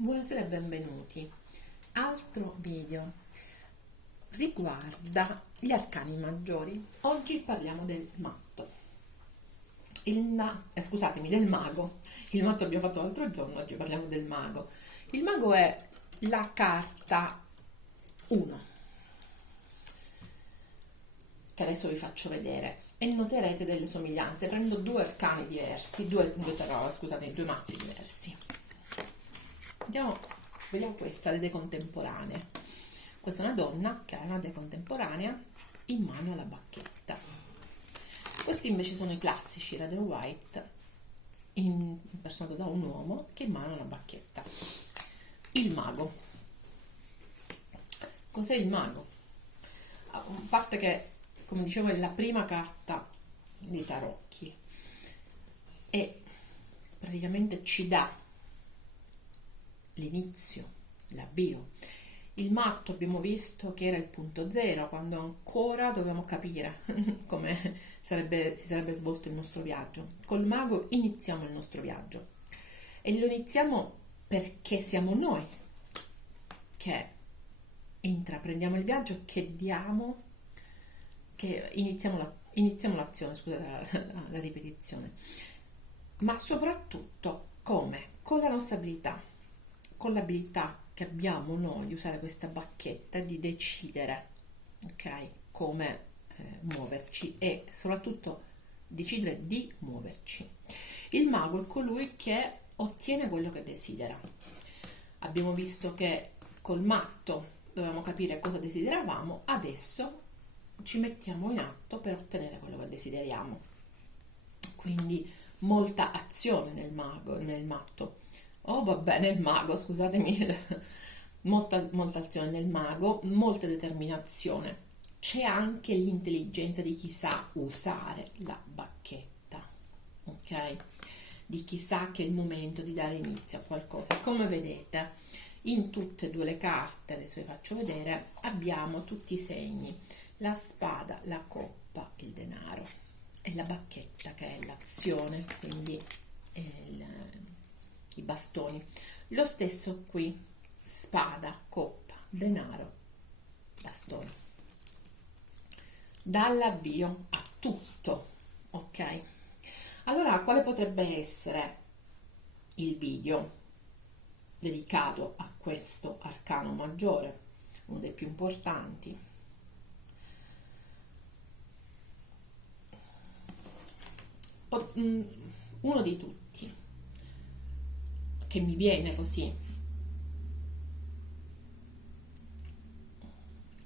Buonasera e benvenuti. Altro video riguarda gli arcani maggiori. Oggi parliamo del matto. Scusatemi, del mago. Il matto abbiamo fatto l'altro giorno, oggi parliamo del mago. Il mago è la carta 1, che adesso vi faccio vedere e noterete delle somiglianze. Prendo due arcani diversi, due mazzi diversi. Vediamo questa, le contemporanee. Questa è una donna che ha una dea contemporanea in mano alla bacchetta. Questi invece sono i classici Red and White, impersonato da un uomo che ha in mano una bacchetta. Il mago. Cos'è il mago? A parte che, come dicevo, è la prima carta dei tarocchi e praticamente ci dà l'inizio, l'avvio. Il matto abbiamo visto che era il punto zero, quando ancora dovevamo capire come si sarebbe svolto il nostro viaggio. Col mago iniziamo il nostro viaggio e lo iniziamo perché siamo noi che intraprendiamo il viaggio, che iniziamo l'azione, scusate la ripetizione, ma soprattutto come? Con la nostra abilità, con l'abilità che abbiamo noi di usare questa bacchetta, di decidere, ok, come muoverci e soprattutto decidere di muoverci. Il mago è colui che ottiene quello che desidera. Abbiamo visto che col matto dovevamo capire cosa desideravamo, adesso ci mettiamo in atto per ottenere quello che desideriamo. Quindi molta azione nel matto. Oh, vabbè, nel mago, scusatemi, molta azione nel mago, molta determinazione. C'è anche l'intelligenza di chi sa usare la bacchetta, ok? Di chi sa che è il momento di dare inizio a qualcosa. Come vedete, in tutte e due le carte, adesso vi faccio vedere, abbiamo tutti i segni: la spada, la coppa, il denaro e la bacchetta che è l'azione, quindi i bastoni. Lo stesso qui: spada, coppa, denaro, bastoni. Dall'avvio a tutto, ok? Allora, quale potrebbe essere il video dedicato a questo arcano maggiore, uno dei più importanti? Uno di tutti che mi viene così: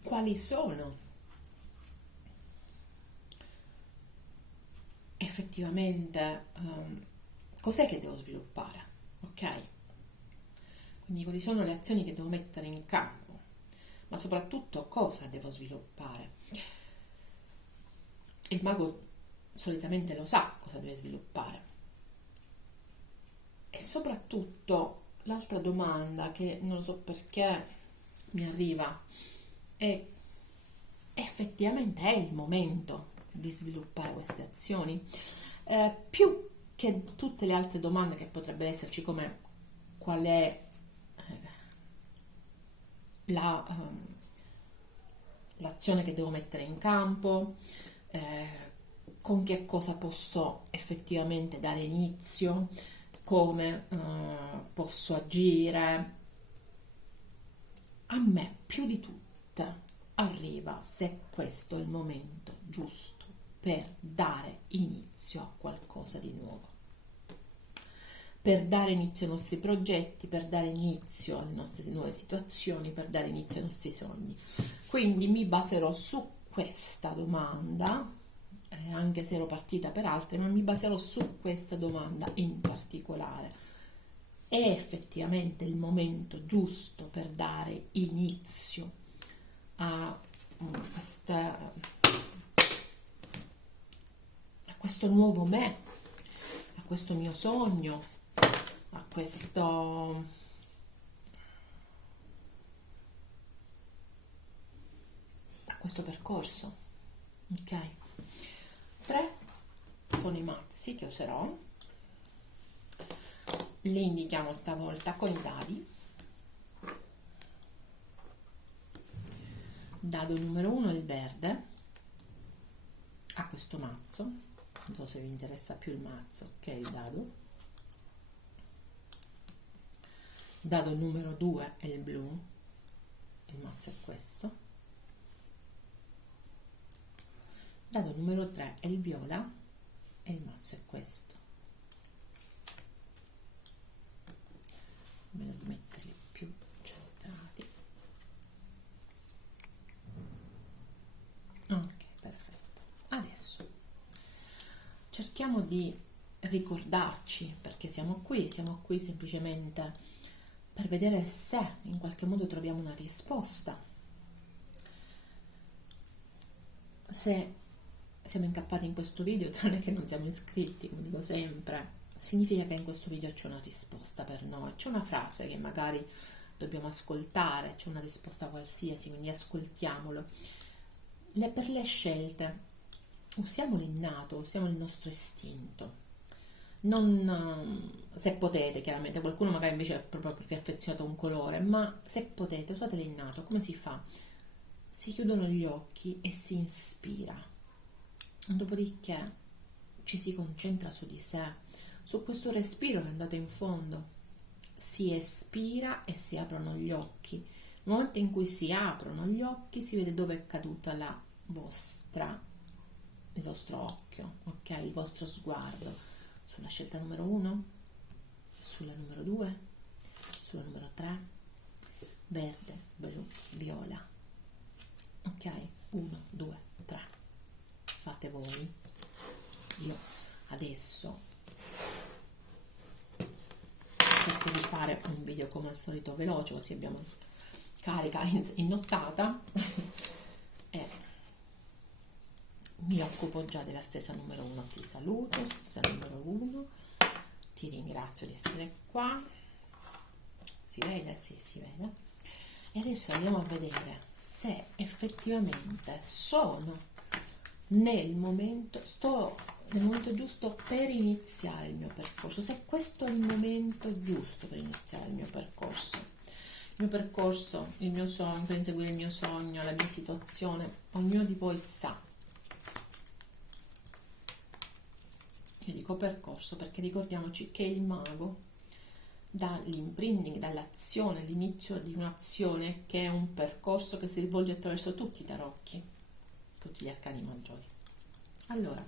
quali sono effettivamente, cos'è che devo sviluppare, ok? Quindi quali sono le azioni che devo mettere in campo, ma soprattutto cosa devo sviluppare. Il mago solitamente lo sa cosa deve sviluppare. E soprattutto l'altra domanda che non lo so perché mi arriva è: effettivamente è il momento di sviluppare queste azioni? Più che tutte le altre domande che potrebbero esserci, come qual è l'azione che devo mettere in campo, con che cosa posso effettivamente dare inizio, come posso agire, a me più di tutte arriva se questo è il momento giusto per dare inizio a qualcosa di nuovo, per dare inizio ai nostri progetti, per dare inizio alle nostre nuove situazioni, per dare inizio ai nostri sogni. Quindi mi baserò su questa domanda, anche se ero partita per altre, ma mi baserò su questa domanda in particolare. È effettivamente il momento giusto per dare inizio a questo nuovo me, a questo mio sogno, a questo percorso, ok? 3 sono i mazzi che userò. Li indichiamo stavolta con i dadi, Dado numero 1 il verde a questo mazzo, non so se vi interessa più il mazzo che il dado. Dado numero 2 è il blu, il mazzo è questo. Dado numero 3 è il viola e il mazzo è questo. Vedo di metterli più centrati. Ok, perfetto. Adesso cerchiamo di ricordarci perché siamo qui semplicemente per vedere se in qualche modo troviamo una risposta. Se siamo incappati in questo video, tranne che non siamo iscritti, come dico sempre, significa che in questo video c'è una risposta per noi, c'è una frase che magari dobbiamo ascoltare, c'è una risposta qualsiasi, quindi ascoltiamolo. Per le scelte usiamo l'innato, usiamo il nostro istinto. Non, se potete, chiaramente, qualcuno magari invece è proprio perché è affezionato a un colore, ma se potete usate l'innato. Come si fa? Si chiudono gli occhi e si inspira, dopodiché ci si concentra su di sé, su questo respiro che è andato in fondo, si espira e si aprono gli occhi. Nel momento in cui si aprono gli occhi si vede dove è caduta il vostro occhio, ok? Il vostro sguardo sulla scelta numero 1, sulla numero 2, sulla numero 3, verde, blu, viola. Ok? 1, 2, 3. Fate voi. Io adesso cerco di fare un video come al solito veloce, così abbiamo carica in nottata e mi occupo già della stesa numero 1. Ti saluto, stesa numero 1, ti ringrazio di essere qua. Si vede? Sì, si vede. E adesso andiamo a vedere se effettivamente sto nel momento giusto per iniziare il mio percorso, se questo è il momento giusto per iniziare il mio percorso. Il mio percorso, il mio sogno, per inseguire il mio sogno, la mia situazione, ognuno di voi sa. Io dico percorso perché ricordiamoci che il mago dall'imprinting, dall'azione, l'inizio di un'azione che è un percorso che si svolge attraverso tutti i tarocchi, tutti gli arcani maggiori. Allora,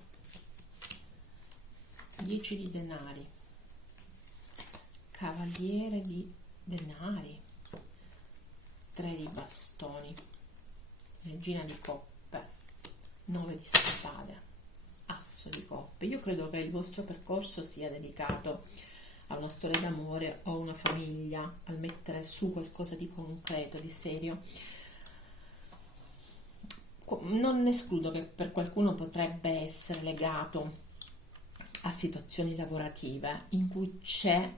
10 di denari, cavaliere di denari, 3 di bastoni, regina di coppe, 9 di spade, asso di coppe. Io credo che il vostro percorso sia dedicato a una storia d'amore o a una famiglia, al mettere su qualcosa di concreto, di serio. Non escludo che per qualcuno potrebbe essere legato a situazioni lavorative in cui c'è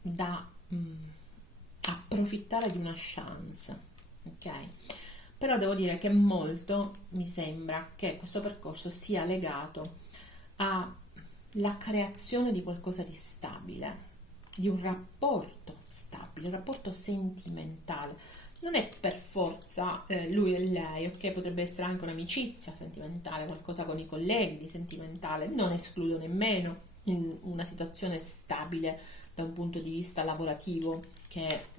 da approfittare di una chance, ok? Però devo dire che molto mi sembra che questo percorso sia legato alla creazione di qualcosa di stabile, di un rapporto stabile, un rapporto sentimentale. Non è per forza lui e lei, ok? Potrebbe essere anche un'amicizia sentimentale, qualcosa con i colleghi di sentimentale. Non escludo nemmeno una situazione stabile da un punto di vista lavorativo che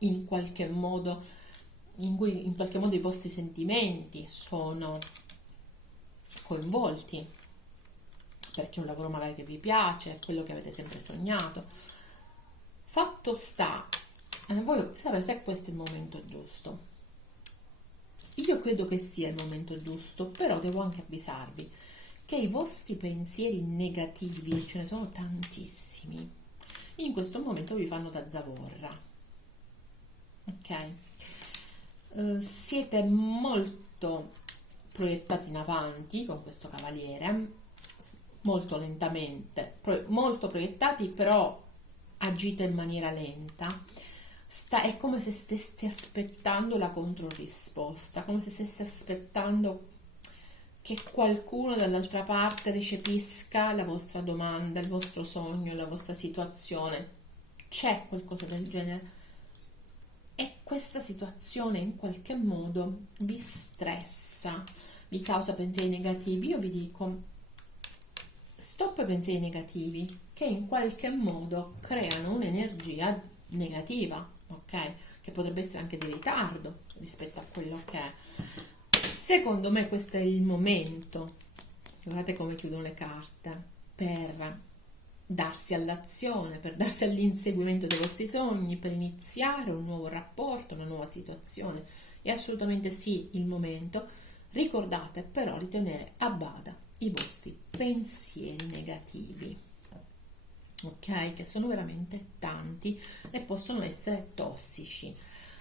in qualche modo, in cui in qualche modo i vostri sentimenti sono coinvolti, perché è un lavoro magari che vi piace, è quello che avete sempre sognato. Fatto sta, voi dovete sapere se questo è il momento giusto. Io credo che sia il momento giusto, però devo anche avvisarvi che i vostri pensieri negativi, ce ne sono tantissimi, in questo momento vi fanno da zavorra, ok? Siete molto proiettati in avanti con questo cavaliere, molto lentamente, molto proiettati, però agite in maniera lenta. È come se steste aspettando la controrisposta, come se steste aspettando che qualcuno dall'altra parte recepisca la vostra domanda, il vostro sogno, la vostra situazione. C'è qualcosa del genere. e questa situazione in qualche modo vi stressa, vi causa pensieri negativi. Io vi dico, stop ai pensieri negativi che in qualche modo creano un'energia negativa, ok? Che potrebbe essere anche di ritardo rispetto a quello che è. Secondo me questo è il momento, guardate come chiudono le carte, per darsi all'azione, per darsi all'inseguimento dei vostri sogni, per iniziare un nuovo rapporto, una nuova situazione. È assolutamente sì il momento. Ricordate però di tenere a bada i vostri pensieri negativi, ok? Che sono veramente tanti e possono essere tossici.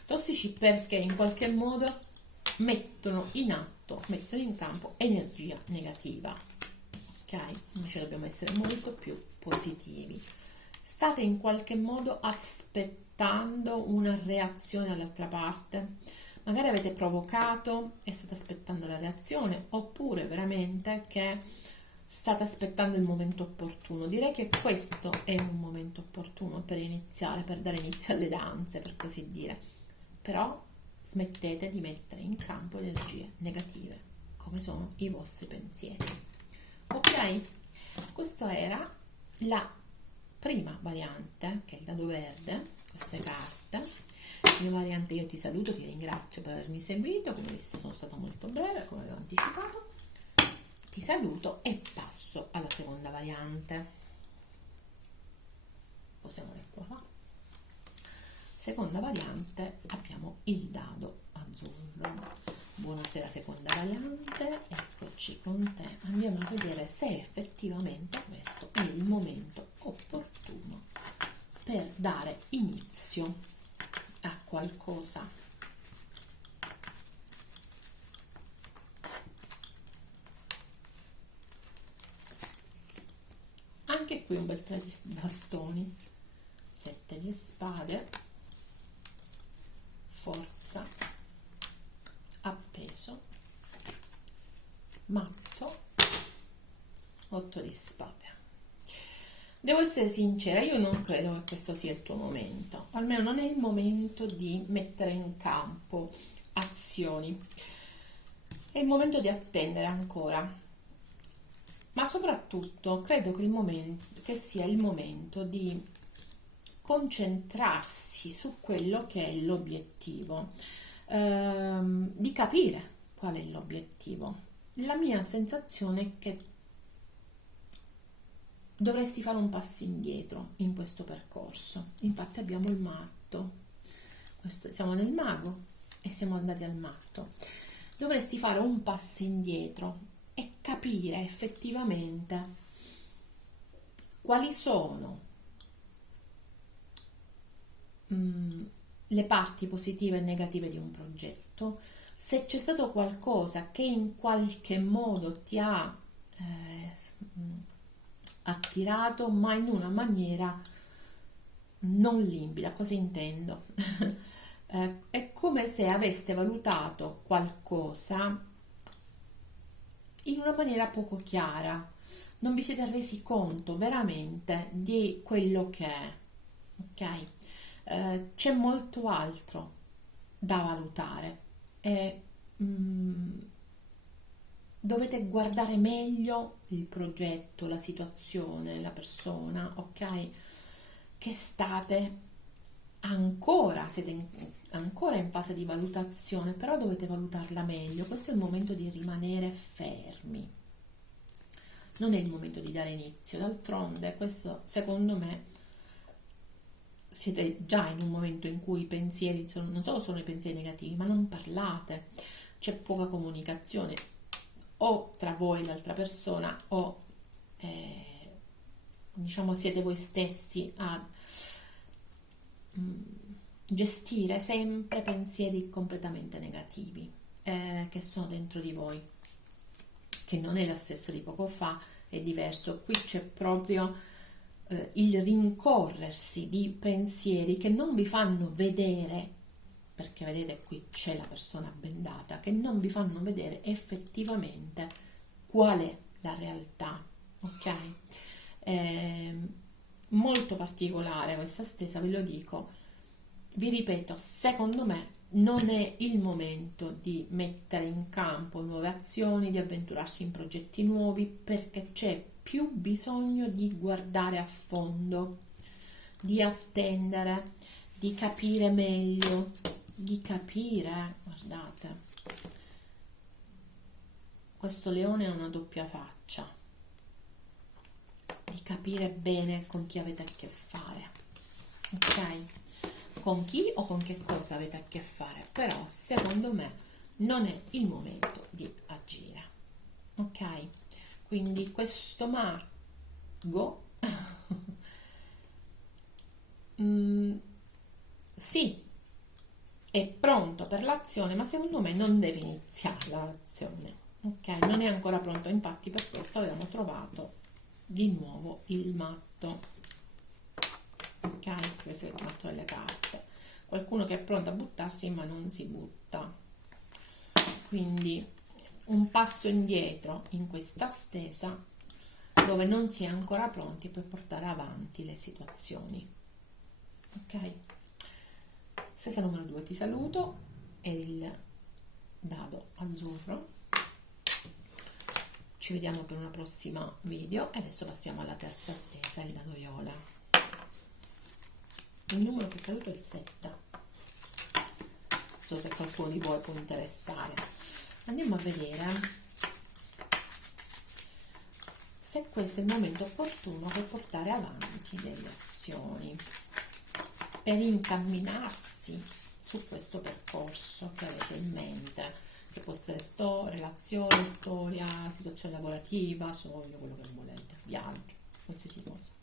Tossici perché in qualche modo mettono in atto, mettono in campo energia negativa, ok? Invece dobbiamo essere molto più positivi. State in qualche modo aspettando una reazione dall'altra parte. Magari avete provocato e state aspettando la reazione, oppure veramente che state aspettando il momento opportuno. Direi che questo è un momento opportuno per iniziare, per dare inizio alle danze, per così dire. Però smettete di mettere in campo energie negative, come sono i vostri pensieri. Ok? Questa era la prima variante, che è il dado verde, queste carte. Prima variante, io ti saluto, ti ringrazio per avermi seguito, come visto sono stata molto breve, come avevo anticipato. Ti saluto e passo alla seconda variante. Possiamo qua. Seconda variante, abbiamo il dado azzurro. Buonasera seconda variante, eccoci con te. Andiamo a vedere se effettivamente questo è il momento opportuno per dare inizio a qualcosa. Anche qui un bel 3 di bastoni, 7 di spade, forza, appeso, matto, 8 di spade. Devo essere sincera, io non credo che questo sia il tuo momento, almeno non è il momento di mettere in campo azioni, è il momento di attendere ancora, ma soprattutto credo che sia il momento di concentrarsi su quello che è l'obiettivo, di capire qual è l'obiettivo. La mia sensazione è che dovresti fare un passo indietro in questo percorso. Infatti abbiamo il matto, siamo nel mago e siamo andati al matto. Dovresti fare un passo indietro e capire effettivamente quali sono le parti positive e negative di un progetto, se c'è stato qualcosa che in qualche modo ti ha attirato, ma in una maniera non limpida. Cosa intendo? È come se aveste valutato qualcosa in una maniera poco chiara, non vi siete resi conto veramente di quello che è, ok? C'è molto altro da valutare e dovete guardare meglio il progetto, la situazione, la persona, ok? Che siete ancora in fase di valutazione, però dovete valutarla meglio. Questo è il momento di rimanere fermi, non è il momento di dare inizio. D'altronde, questo secondo me siete già in un momento in cui i pensieri non solo sono i pensieri negativi, ma non parlate, c'è poca comunicazione o tra voi e l'altra persona o diciamo siete voi stessi a gestire sempre pensieri completamente negativi che sono dentro di voi, che non è la stessa di poco fa, è diverso. Qui c'è proprio il rincorrersi di pensieri che non vi fanno vedere, perché vedete qui c'è la persona bendata, che non vi fanno vedere effettivamente qual è la realtà, ok? Molto particolare questa stesa, ve lo dico, vi ripeto, secondo me non è il momento di mettere in campo nuove azioni, di avventurarsi in progetti nuovi, perché c'è più bisogno di guardare a fondo, di attendere, di capire meglio, di capire, guardate, questo leone ha una doppia faccia, di capire bene con chi avete a che fare, ok? Con chi o con che cosa avete a che fare, però secondo me non è il momento di agire, ok? Quindi questo mago sì, è pronto per l'azione, ma secondo me non deve iniziare l'azione, ok? Non è ancora pronto, infatti per questo abbiamo trovato di nuovo il matto, ok? Questo è il matto delle carte. Qualcuno che è pronto a buttarsi ma non si butta, quindi un passo indietro in questa stesa dove non si è ancora pronti per portare avanti le situazioni, ok? Stesa numero 2, ti saluto, è il dado azzurro, ci vediamo per una prossima video e adesso passiamo alla terza stesa, il dado viola. Il numero che è caduto è il 7, non so se qualcuno di voi può interessare. Andiamo a vedere se questo è il momento opportuno per portare avanti delle azioni, per incamminarsi su questo percorso che avete in mente, che può essere relazione, storia, situazione lavorativa, sogno, quello che volete, viaggio, qualsiasi cosa.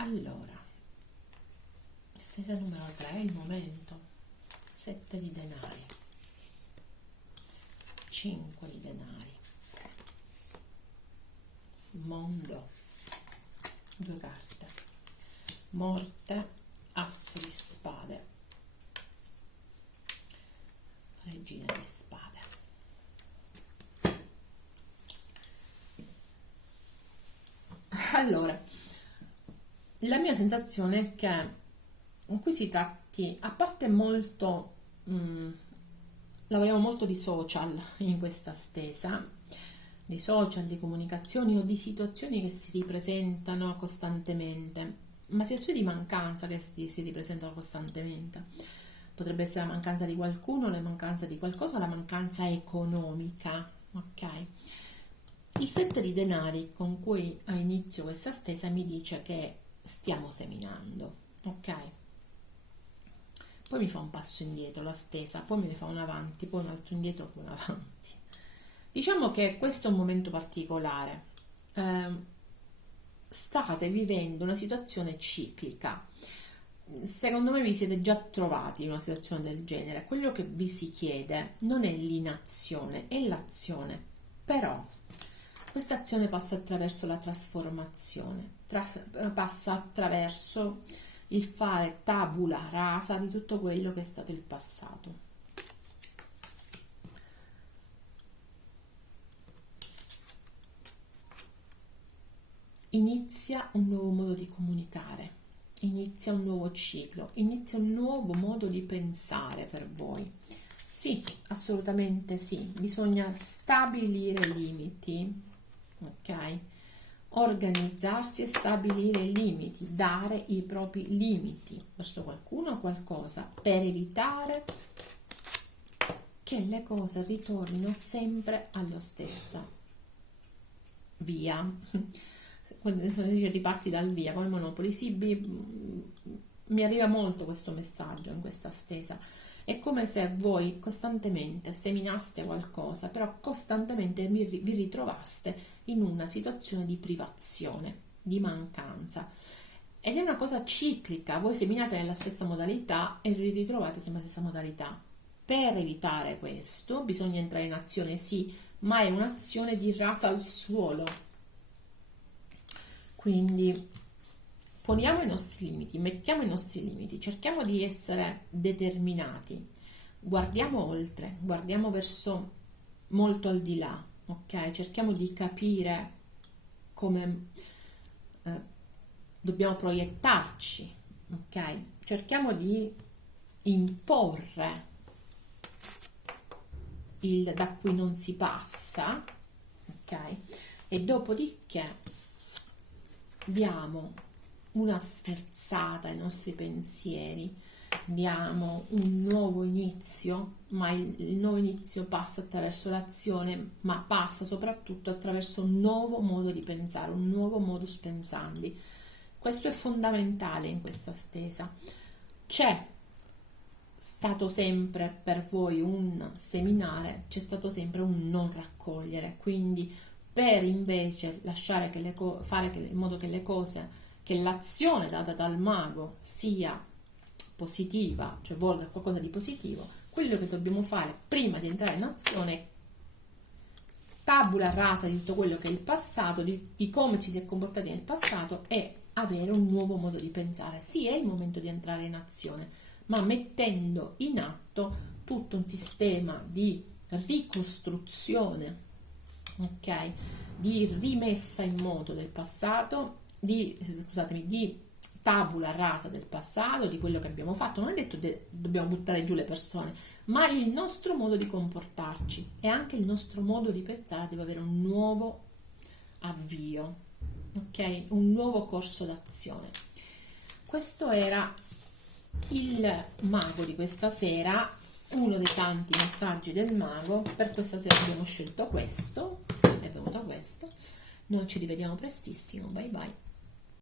Allora, stesa numero 3 è il momento, 7 di denari, 5 di denari, mondo, 2 carte, morte, asso di spade, regina di spade. Allora, la mia sensazione è che qui si tratti, a parte molto, lavoriamo molto di social in questa stesa, di social, di comunicazioni o di situazioni che si ripresentano costantemente, ma situazioni di mancanza che si ripresentano costantemente. Potrebbe essere la mancanza di qualcuno, la mancanza di qualcosa, la mancanza economica, ok? Il 7 di denari con cui inizio questa stesa mi dice che stiamo seminando, ok? Poi mi fa un passo indietro la stesa, poi me ne fa un avanti, poi un altro indietro, poi un avanti. Diciamo che questo è un momento particolare. State vivendo una situazione ciclica. Secondo me vi siete già trovati in una situazione del genere. Quello che vi si chiede non è l'inazione, è l'azione. Però questa azione passa attraverso la trasformazione, passa attraverso il fare tabula rasa di tutto quello che è stato il passato. Inizia un nuovo modo di comunicare, inizia un nuovo ciclo, inizia un nuovo modo di pensare per voi. Sì, assolutamente sì, bisogna stabilire limiti, ok? Organizzarsi e stabilire i limiti, dare i propri limiti verso qualcuno o qualcosa per evitare che le cose ritornino sempre alla stessa via. Quando si dice riparti dal via come Monopoli, sì, mi arriva molto questo messaggio in questa stesa. È come se voi costantemente seminaste qualcosa, però costantemente vi ritrovaste in una situazione di privazione, di mancanza. Ed è una cosa ciclica, voi seminate nella stessa modalità e vi ritrovate sempre nella stessa modalità. Per evitare questo bisogna entrare in azione, sì, ma è un'azione di rasa al suolo. Quindi poniamo i nostri limiti, mettiamo i nostri limiti, cerchiamo di essere determinati, guardiamo oltre, guardiamo verso molto al di là, ok? Cerchiamo di capire come dobbiamo proiettarci ok? Cerchiamo di imporre il da cui non si passa, ok? E dopodiché diamo una sferzata ai nostri pensieri, diamo un nuovo inizio, ma il nuovo inizio passa attraverso l'azione, ma passa soprattutto attraverso un nuovo modo di pensare, un nuovo modus pensandi. Questo è fondamentale in questa stesa. C'è stato sempre per voi un seminare, c'è stato sempre un non raccogliere, quindi per invece lasciare che fare in modo che le cose, che l'azione data dal mago sia positiva, cioè volga a qualcosa di positivo, quello che dobbiamo fare prima di entrare in azione è tabula rasa di tutto quello che è il passato, di come ci si è comportati nel passato e avere un nuovo modo di pensare. Sì, è il momento di entrare in azione, ma mettendo in atto tutto un sistema di ricostruzione, ok? Di rimessa in moto del passato, di tabula rasa del passato, di quello che abbiamo fatto. Non è detto che dobbiamo buttare giù le persone, ma il nostro modo di comportarci e anche il nostro modo di pensare deve avere un nuovo avvio, ok? Un nuovo corso d'azione. Questo era il mago di questa sera, uno dei tanti messaggi del mago. Per questa sera abbiamo scelto questo, è venuto questo. Noi ci rivediamo prestissimo, bye bye.